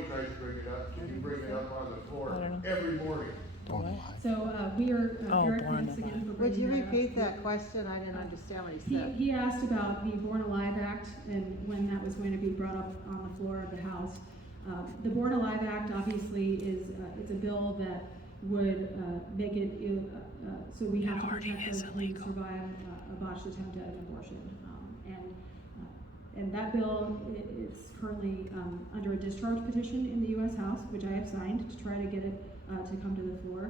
he tries to bring it up, can you bring it up on the floor every morning? So we are, Eric, born thanks again for Would bringing you that up. repeat that question? I didn't understand what he said. He asked about the Born Alive Act and when that was going to be brought up on the floor of the House. The Born Alive Act obviously is, it's a bill that would make it, so we have to protect those who survive a botched attempt at an abortion. And that bill is currently under a discharge petition in the U.S. House, which I have signed to try to get it to come to the floor.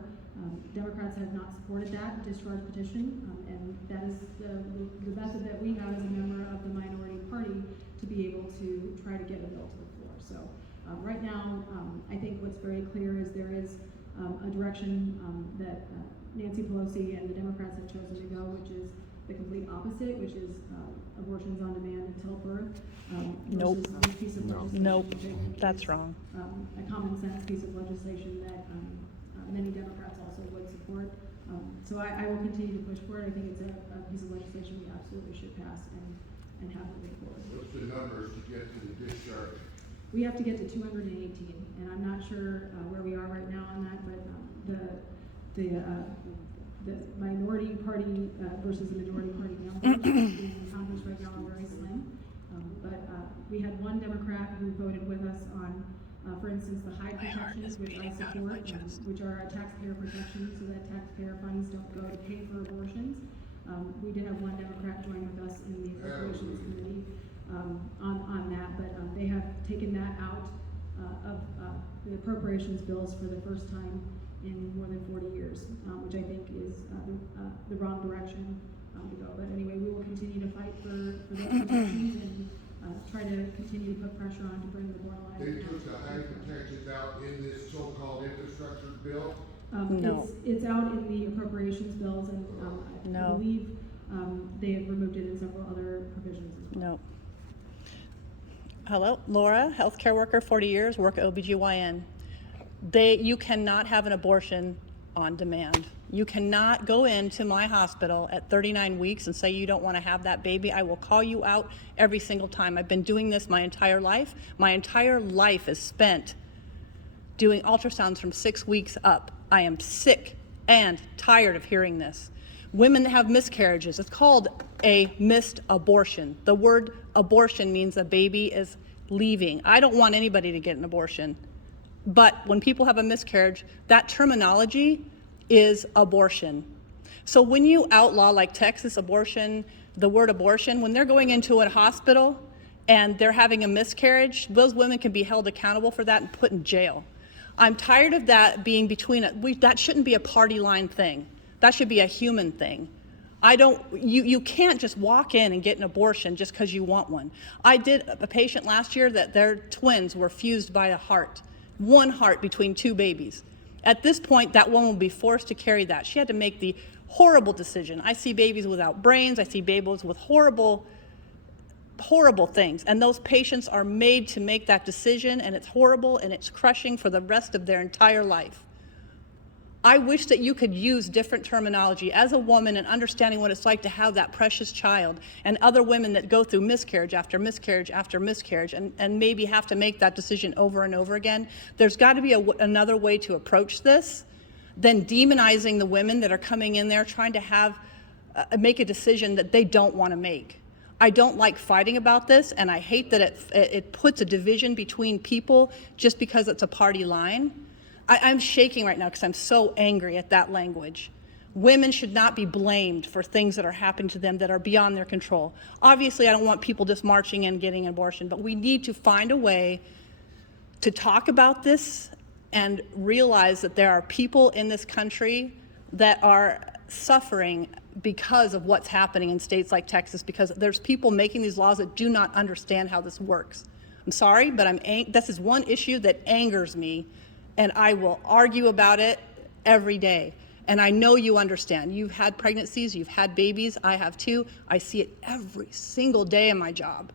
Democrats have not supported that discharge petition, and that is the method that we have as a member of the minority party to be able to try to get a bill to the floor. So right now, I think what's very clear is there is a direction that Nancy Pelosi and the Democrats have chosen to go, which is the complete opposite, which is abortions on demand until birth. Nope. Versus this piece of legislation, Nope. which I think That's is, wrong. A common sense piece of legislation that many Democrats also would support. So I will continue to push for it. I think it's a piece of legislation we absolutely should pass and have moving forward. What's the numbers to get to the discharge? We have to get to 218, and I'm not sure where we are right now on that, but the minority party versus the majority party numbers in Congress right now are very slim. But we had one Democrat who voted with us on, for instance, the Hyde protections, which I support, which are taxpayer protections so that taxpayer funds don't go to pay for abortions. We did have one Democrat join with us in the Appropriations Committee on that, but they have taken that out of the appropriations bills for the first time in more than 40 years, which I think is the wrong direction to go. But anyway, we will continue to fight for those protections and try to continue to put pressure on to bring the Born Alive They Act. took the high protections out in this so-called infrastructure bill? No. It's out in the appropriations bills, and I No. believe they have removed it in several other provisions as well. No. Hello, Laura, healthcare worker, 40 years, work at OBGYN. You cannot have an abortion on demand. You cannot go into my hospital at 39 weeks and say you don't want to have that baby. I will call you out every single time. I've been doing this my entire life. My entire life is spent doing ultrasounds from 6 weeks up. I am sick and tired of hearing this. Women that have miscarriages, it's called a missed abortion. The word abortion means a baby is leaving. I don't want anybody to get an abortion. But when people have a miscarriage, that terminology is abortion. So when you outlaw, like Texas abortion, the word abortion, when they're going into a hospital and they're having a miscarriage, those women can be held accountable for that and put in jail. I'm tired of that being that shouldn't be a party line thing. That should be a human thing. You can't just walk in and get an abortion just because you want one. I did a patient last year that their twins were fused by a heart. One heart between two babies. At this point, that woman will be forced to carry that. She had to make the horrible decision. I see babies without brains. I see babies with horrible things. And those patients are made to make that decision, and it's horrible, and it's crushing for the rest of their entire life. I wish that you could use different terminology as a woman and understanding what it's like to have that precious child, and other women that go through miscarriage after miscarriage after miscarriage and maybe have to make that decision over and over again. There's got to be another way to approach this than demonizing the women that are coming in there trying to make a decision that they don't want to make. I don't like fighting about this, and I hate that it puts a division between people just because it's a party line. I'm shaking right now because I'm so angry at that language. Women should not be blamed for things that are happening to them that are beyond their control. Obviously, I don't want people just marching in getting an abortion, but we need to find a way to talk about this and realize that there are people in this country that are suffering because of what's happening in states like Texas, because there's people making these laws that do not understand how this works. I'm sorry, but this is one issue that angers me, and I will argue about it every day. And I know you understand. You've had pregnancies, you've had babies, I have too. I see it every single day in my job.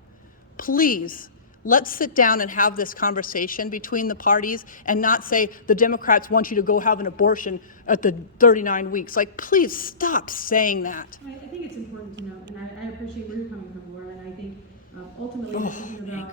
Please, let's sit down and have this conversation between the parties and not say the Democrats want you to go have an abortion at the 39 weeks. Like, please stop saying that. I think it's important to note, and I appreciate where you're coming from, Laura, and I think ultimately this isn't about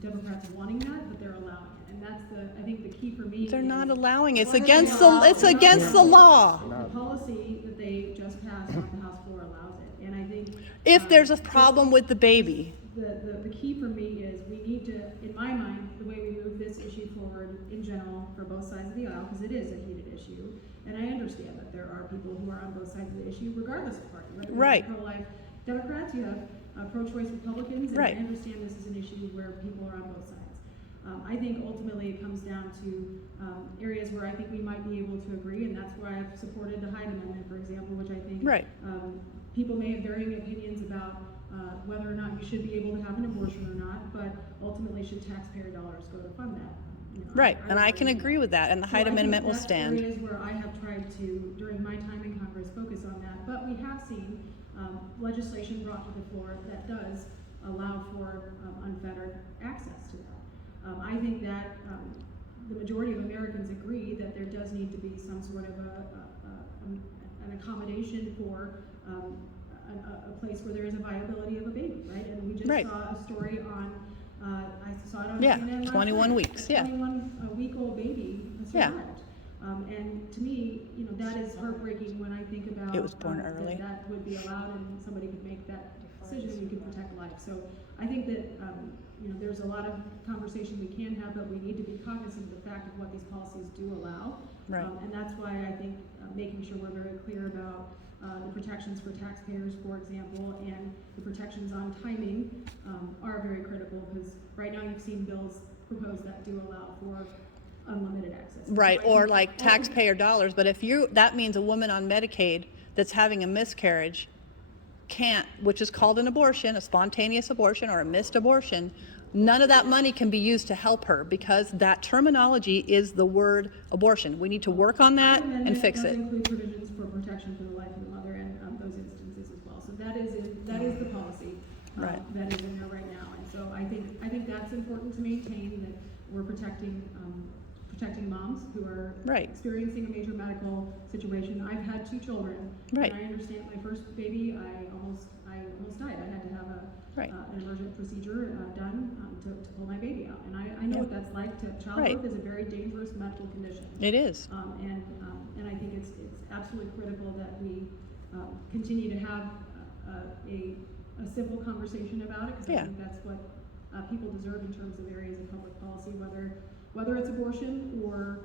Democrats wanting that, but they're allowing it. And that's I think the key for me. They're is not allowing it. It's What are they against the, allowing? it's against the law. The policy that they just passed on the House floor allows it. And I think. If there's a problem with the baby. The key for me is we need to, in my mind, the way we move this issue forward in general for both sides of the aisle, because it is a heated issue, and I understand that there are people who are on both sides of the issue, regardless of party. Whether Right. you're pro-life Democrats, you have pro-choice Republicans, and Right. I understand this is an issue where people are on both sides. I think ultimately it comes down to areas where I think we might be able to agree, and that's why I've supported the Hyde Amendment, for example, which I think Right. People may have varying opinions about whether or not you should be able to have an abortion or not, but ultimately should taxpayer dollars go to fund that? Right, and I can agree with that, and the Hyde Amendment will stand. Areas where I have tried to, during my time in Congress, focus on that, but we have seen legislation brought to the floor that does allow for unfettered access to that. I think that the majority of Americans agree that there does need to be some sort of an accommodation for a place where there is a viability of a baby, right? And we just Right. saw a story on, I saw it on Yeah, CNN last 21 night. weeks, yeah. 21-week-old baby Yeah. survived. And to me, that is heartbreaking when I think about It was born early. that would be allowed and somebody could make that decision and we could protect life. So I think that there's a lot of conversation we can have, but we need to be cognizant of the fact of what these policies do allow. Right. And that's why I think making sure we're very clear about the protections for taxpayers, for example, and the protections on timing are very critical, because right now you've seen bills proposed that do allow for unlimited access. Right, So I or think like taxpayer dollars, but that means a woman on Medicaid that's having a miscarriage can't, which is called an abortion, a spontaneous abortion or a missed abortion, none of that money can be used to help her, because that terminology is the word abortion. We need to work on that and fix it. Does include provisions for protection for the life of the mother and those instances as well. So that is the policy Right. that is in there right now. And so I think that's important to maintain, that we're protecting moms who are Right. experiencing a major medical situation. I've had 2 children, Right. and I understand my first baby, I almost died. I had to have Right. an emergent procedure done to pull my baby out, and I know what that's like. Childbirth Right. is a very dangerous medical condition. It is. And I think it's absolutely critical that we continue to have a civil conversation about it, because Yeah. I think that's what people deserve in terms of areas of public policy, whether it's abortion or